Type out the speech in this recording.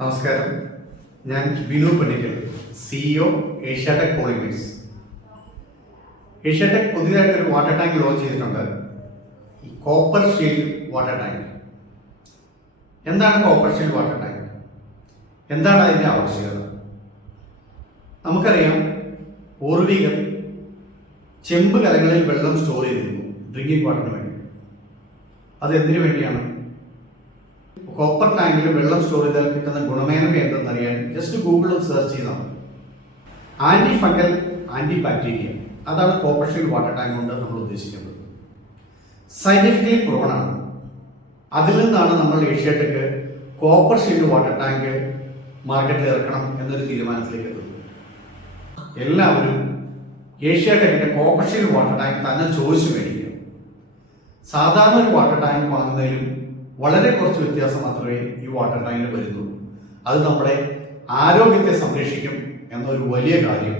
നമസ്കാരം, ഞാൻ Vinu Panickal, CEO Asiatech polymers. Asiatech പുതിയതായിട്ടൊരു വാട്ടർ ടാങ്ക് ലോഞ്ച് ചെയ്തിട്ടുണ്ട്. ഈ കോപ്പർ ഷീൽഡ് വാട്ടർ ടാങ്ക്. എന്താണ് കോപ്പർ ഷീൽഡ് വാട്ടർ ടാങ്ക്? എന്താണ് അതിൻ്റെ ആവശ്യകത? നമുക്കറിയാം, പൂർവികർ ചെമ്പ് കലങ്ങളിൽ വെള്ളം സ്റ്റോർ ചെയ്തിരുന്നു ഡ്രിങ്കിങ് വാട്ടറിന് വേണ്ടി. അത് എന്തിനു വേണ്ടിയാണ്? കോപ്പർ ടാങ്കിൽ വെള്ളം സ്റ്റോർ ചെയ്താൽ കിട്ടുന്ന ഗുണമേന്മ എന്തെന്നറിയാൻ ജസ്റ്റ് ഗൂഗിളിൽ സെർച്ച് ചെയ്താൽ മതി. ആന്റി ഫംഗൽ, ആന്റി ബാക്ടീരിയ, അതാണ് കോപ്പർ ഷീൽഡ് വാട്ടർ ടാങ്ക് കൊണ്ട് നമ്മൾ ഉദ്ദേശിക്കുന്നത്. സയന്റിഫിക്കലി പ്രൂവൺ ആണ്. അതിൽ നിന്നാണ് നമ്മൾ ഏഷ്യാടെക് കോപ്പർ ഷീൽഡ് വാട്ടർ ടാങ്ക് മാർക്കറ്റിൽ ഇറക്കണം എന്നൊരു തീരുമാനത്തിലേക്ക് എത്തുന്നത്. എല്ലാവരും ഏഷ്യാടെക്കിന്റെ കോപ്പർ ഷീൽഡ് വാട്ടർ ടാങ്ക് തന്നെ ചോദിച്ചു മേടിക്കുക. സാധാരണ ഒരു വാട്ടർ ടാങ്ക് വാങ്ങുന്നതിലും വളരെ കുറച്ച് വ്യത്യാസം മാത്രമേ ഈ വാട്ടർ ടാങ്കിൽ വരുന്നുള്ളൂ. അത് നമ്മുടെ ആരോഗ്യത്തെ സംരക്ഷിക്കും എന്നൊരു വലിയ കാര്യം